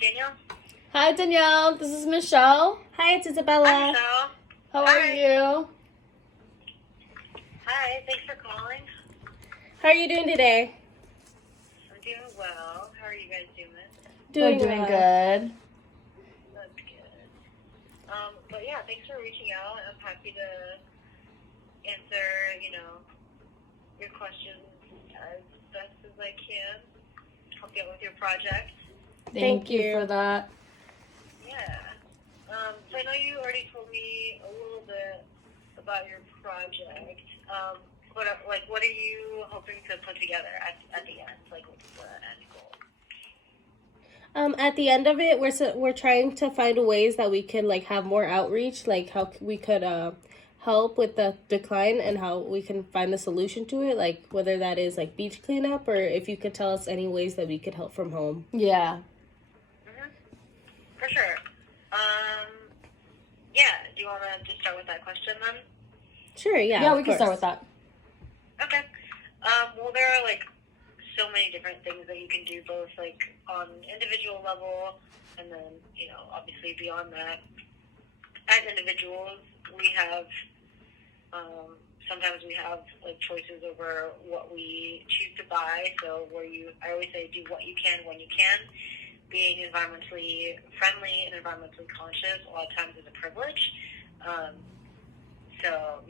Danielle? Hi, Danielle. This is Michelle. Hi, it's Isabella. Hi, Michelle. How Hi. are you? Hi, thanks for calling. How are you doing today? I'm doing well. How are you guys doing? We're doing good. That's good. But yeah, thanks for reaching out. I'm happy to answer, your questions as best as I can. Help you out with your project. Thank you you. for that. Yeah. So I know you already told me a little bit about your project. What are you hoping to put together at the end? Like, what's the end goal? At the end of it, we're trying to find ways that we could have more outreach, like how we could help with the decline and how we can find the solution to it, like whether that is like beach cleanup or if you could tell us any ways that we could help from home. Yeah. For sure. Yeah. Do you want to just start with that question then? Sure, yeah. Yeah, of we can course. start with that. Okay. Well, there are so many different things that you can do, both on individual level, and then obviously beyond that. As individuals, we have sometimes we have choices over what we choose to buy. So I always say, do what you can when you can. Being environmentally friendly and environmentally conscious a lot of times is a privilege. So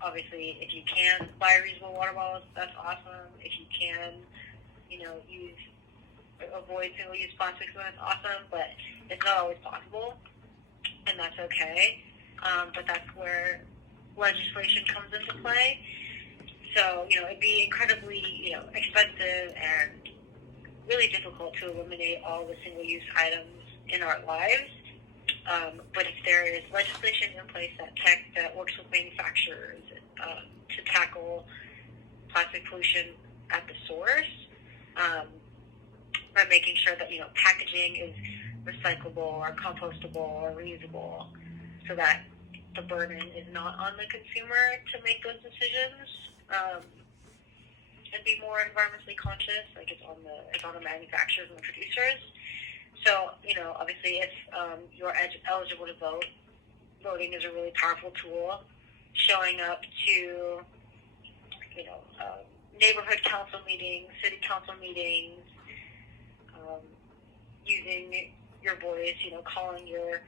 obviously, if you can buy reusable water bottles, that's awesome. If you can, avoid single-use plastics, then that's awesome. But it's not always possible, and that's okay. But that's where legislation comes into play. So it'd be incredibly expensive and really difficult to eliminate all the single-use items in our lives. But if there is legislation in place that works with manufacturers to tackle plastic pollution at the source, by making sure that packaging is recyclable or compostable or reusable, so that the burden is not on the consumer to make those decisions, and be more environmentally conscious. It's on the manufacturers and the producers. So, obviously, if you're eligible to vote, voting is a really powerful tool. Showing up to, neighborhood council meetings, city council meetings, using your voice, calling your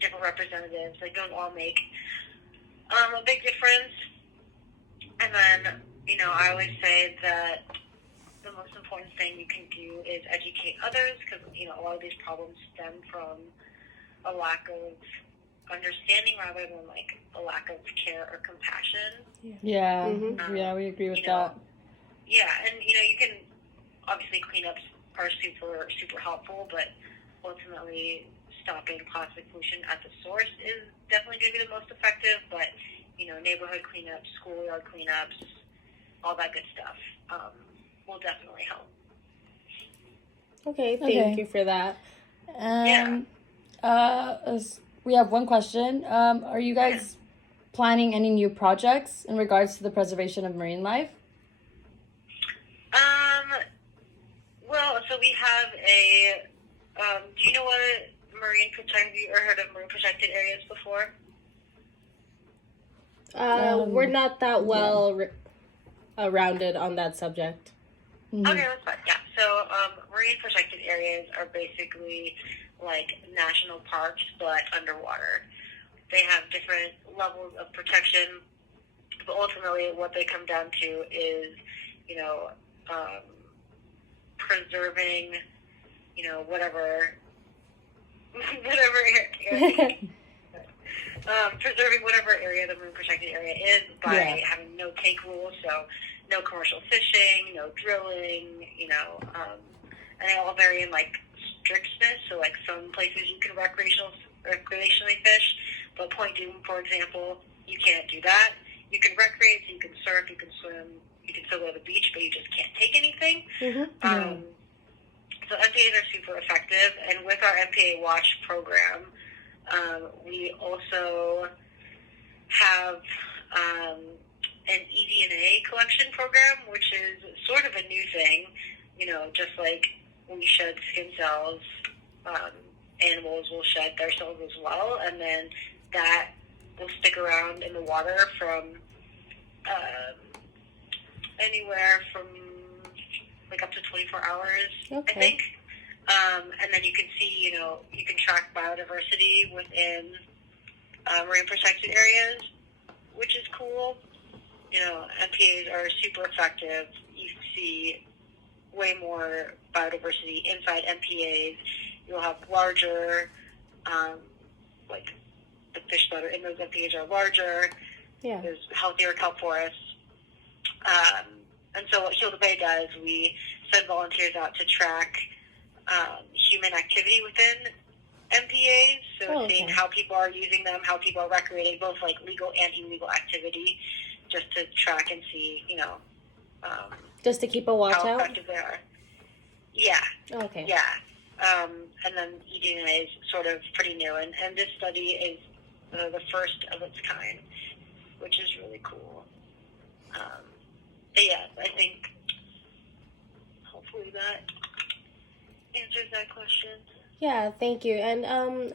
different representatives, those all make a big difference. And then, I always say that the most important thing you can do is educate others, because a lot of these problems stem from a lack of understanding rather than a lack of care or compassion. Yeah. Mm-hmm. Yeah, we agree with that. Yeah, and you can obviously cleanups are super helpful, but ultimately stopping plastic pollution at the source is definitely going to be the most effective. But neighborhood cleanups, schoolyard cleanups, all that good stuff will definitely help. Okay, thank you for that. And we have one question. Are you guys planning any new projects in regards to the preservation of marine life? Well, so we have do you know what have you ever heard of marine protected areas before? We're not that well rounded on that subject. Mm-hmm. Okay, that's fine. Yeah. So, marine protected areas are basically national parks, but underwater. They have different levels of protection, but ultimately what they come down to is, preserving, whatever area, preserving whatever area the marine protected area is by having no take rules, so no commercial fishing, no drilling, and they all vary in strictness. So some places you can recreationally fish, but Point Doom, for example, you can't do that. You can recreate, so you can surf, you can swim, you can still go to the beach, but you just can't take anything. Mm-hmm. So MPAs are super effective, and with our MPA Watch program, we also have an eDNA collection program, which is sort of a new thing, just like we shed skin cells. Animals will shed their cells as well, and then that will stick around in the water from anywhere from like up to 24 hours, Okay. I think. And then you can see, you can track biodiversity within marine protected areas, which is cool. MPAs are super effective. You see way more biodiversity inside MPAs. You'll have larger, like the fish that are in those MPAs are larger. Yeah. There's healthier kelp forests. And so what Heal the Bay does, we send volunteers out to track human activity within MPAs. So okay. seeing how people are using them, how people are recreating, both like legal and illegal activity, just to track and see, Just to keep a watch how out? effective they are. Yeah. Okay. Yeah. And then eDNA is sort of pretty new. And this study is the first of its kind, which is really cool. But yeah, I think hopefully that answers that question. Yeah, thank you. And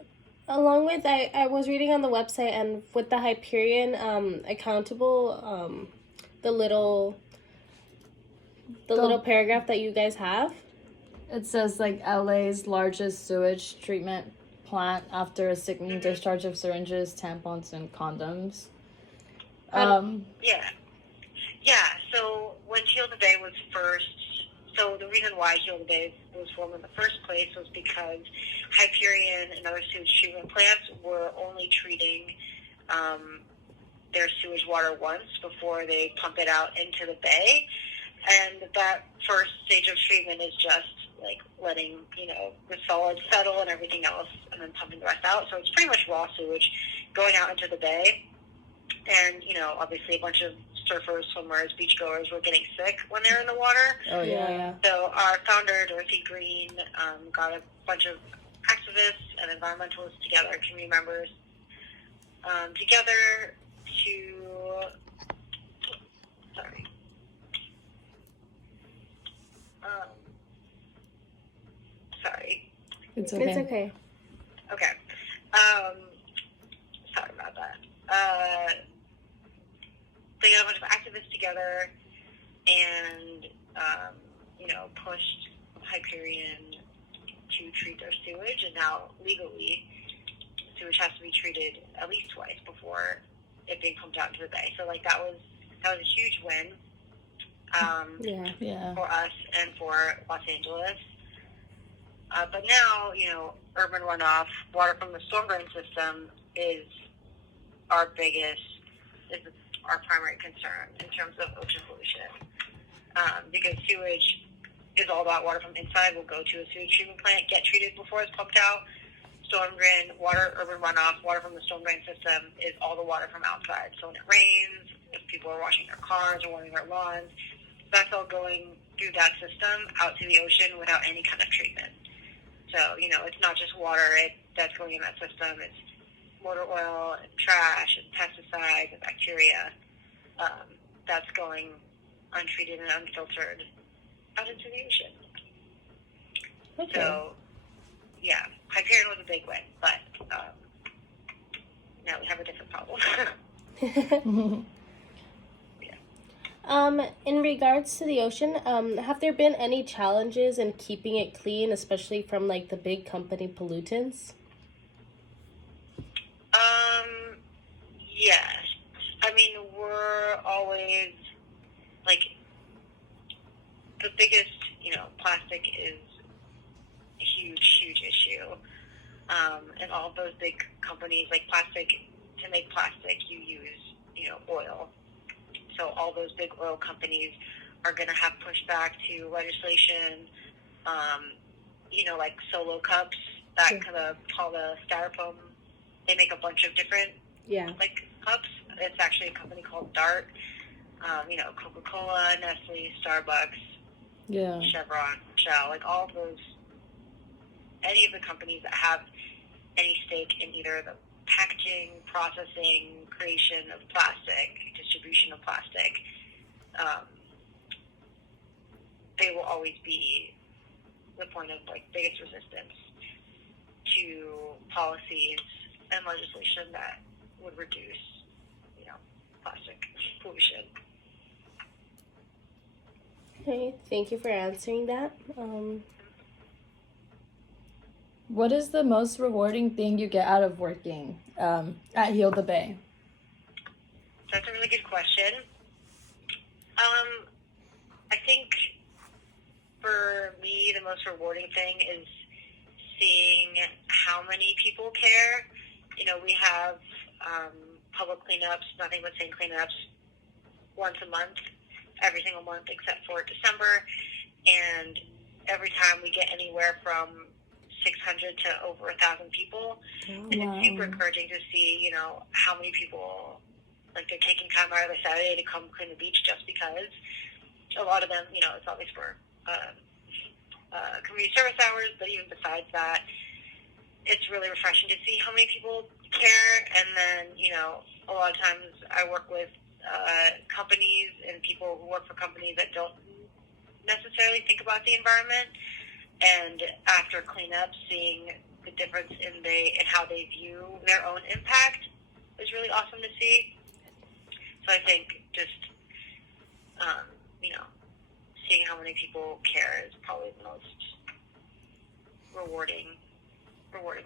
along with, I was reading on the website, and with the Hyperion accountable, the little paragraph that you guys have. It says like LA's largest sewage treatment plant after a sickening discharge of syringes, tampons, and condoms. Yeah. So when Heal the Bay was first, so the reason why Heal the Bay was formed in the first place was because Hyperion and other sewage treatment plants were only treating their sewage water once before they pump it out into the bay. And that first stage of treatment is just like letting, the solids settle and everything else, and then pumping the rest out. So it's pretty much raw sewage going out into the bay. And, obviously a bunch of surfers, swimmers, beachgoers were getting sick when they're in the water. Oh, yeah. So our founder, Dorothy Green, got a bunch of activists and environmentalists together, community members, together to... Sorry. Sorry. It's okay. It's okay. Okay. Sorry about that. They got a bunch of activists together and, pushed Hyperion to treat their sewage. And now, legally, sewage has to be treated at least twice before it being pumped out into the bay. So, that was a huge win for us and for Los Angeles. But now, urban runoff, water from the storm drain system is our primary concern in terms of ocean pollution. Because sewage is all about water from inside, will go to a sewage treatment plant, get treated before it's pumped out. Storm drain, urban runoff, water from the storm drain system is all the water from outside. So when it rains, if people are washing their cars or watering their lawns, that's all going through that system out to the ocean without any kind of treatment. So, it's not just water that's going in that system. It's motor oil and trash and pesticides and bacteria that's going untreated and unfiltered out into the ocean. Okay. So, yeah, Hyperion was a big win, but now we have a different problem. In regards to the ocean, have there been any challenges in keeping it clean, especially from the big company pollutants? Yes. I mean, we're always the biggest, plastic is a huge issue. And all of those big companies, plastic, to make plastic, you use, oil. So all those big oil companies are going to have pushback to legislation, like Solo cups, that kind of polystyrofoam. They make a bunch of different cups. It's actually a company called Dart. Coca-Cola, Nestle, Starbucks, Chevron, Shell, all of those, any of the companies that have any stake in either the packaging, processing, creation of plastic, distribution of plastic, they will always be the point of like biggest resistance to policies and legislation that would reduce, you know, plastic pollution. Okay, thank you for answering that. What is the most rewarding thing you get out of working at Heal the Bay? That's a really good question. I think for me, the most rewarding thing is seeing how many people care. You know, we have public cleanups, nothing but same cleanups, once a month, every single month except for December. And every time we get anywhere from 600 to over 1,000 people. And it's super encouraging to see, you know, how many people, like, they're taking time out of their Saturday to come clean the beach just because. A lot of them, you know, it's always for community service hours, but even besides that, it's really refreshing to see how many people care. And then, you know, a lot of times I work with companies and people who work for companies that don't necessarily think about the environment. And after cleanup, seeing the difference in how they view their own impact is really awesome to see. So I think just, you know, seeing how many people care is probably the most rewarding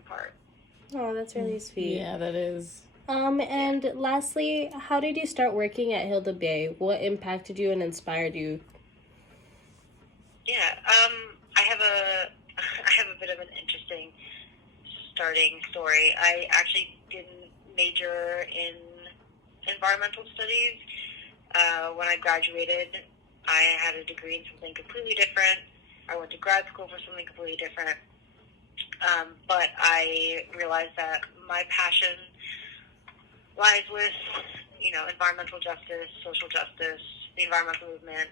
part. Oh, that's really sweet. Yeah, that is. And lastly, how did you start working at Heal the Bay? What impacted you and inspired you? Yeah, I have a bit of an interesting starting story. I actually didn't major in environmental studies. When I graduated, I had a degree in something completely different. I went to grad school for something completely different. But I realized that my passion lies with, you know, environmental justice, social justice, the environmental movement.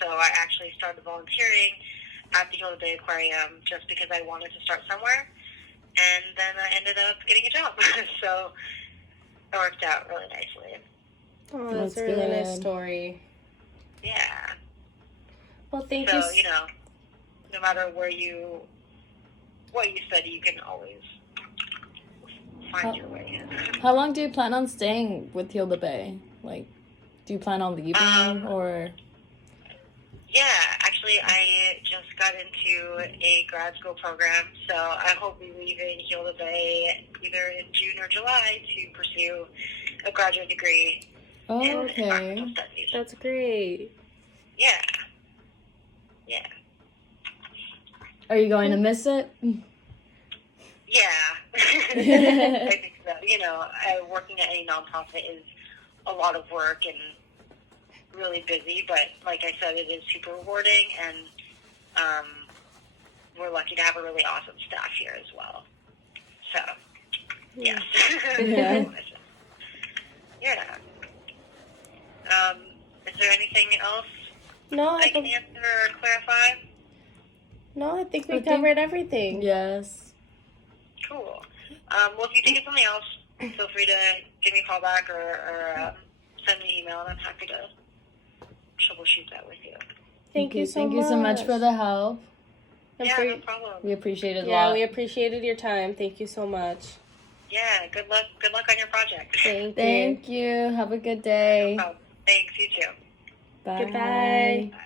So I actually started volunteering at the Heal the Bay Aquarium just because I wanted to start somewhere. And then I ended up getting a job. So it worked out really nicely. Oh, that's That's a really nice good. story. Yeah. Well, thank So, you. you know, no matter what you study, you can always find your way in. How long do you plan on staying with Heal the Bay? Like, do you plan on leaving or? Yeah, actually, I just got into a grad school program, so I hope we leave in Heal the Bay either in June or July to pursue a graduate degree Oh, in okay. environmental studies. That's great. Yeah. Yeah. Are you going to miss it? Yeah. I think so. You know, working at any nonprofit is a lot of work and really busy, but like I said, it is super rewarding, and we're lucky to have a really awesome staff here as well. So, yes. Yeah. Yeah. Is there anything else No, I can answer or clarify? I think we I think- covered everything. Yes. Cool. Well, if you think of something else, feel free to give me a call back or send me an email, and I'm happy to troubleshoot that with you. Thank you so Thank much. you so much for the help. And Yeah, for- no problem. We appreciate it a yeah, lot. we appreciated your time. Thank you so much. Yeah, good luck on your project. Thank you. Thank you. Have a good day. No problem. Thanks, you too. Bye. Goodbye. Bye.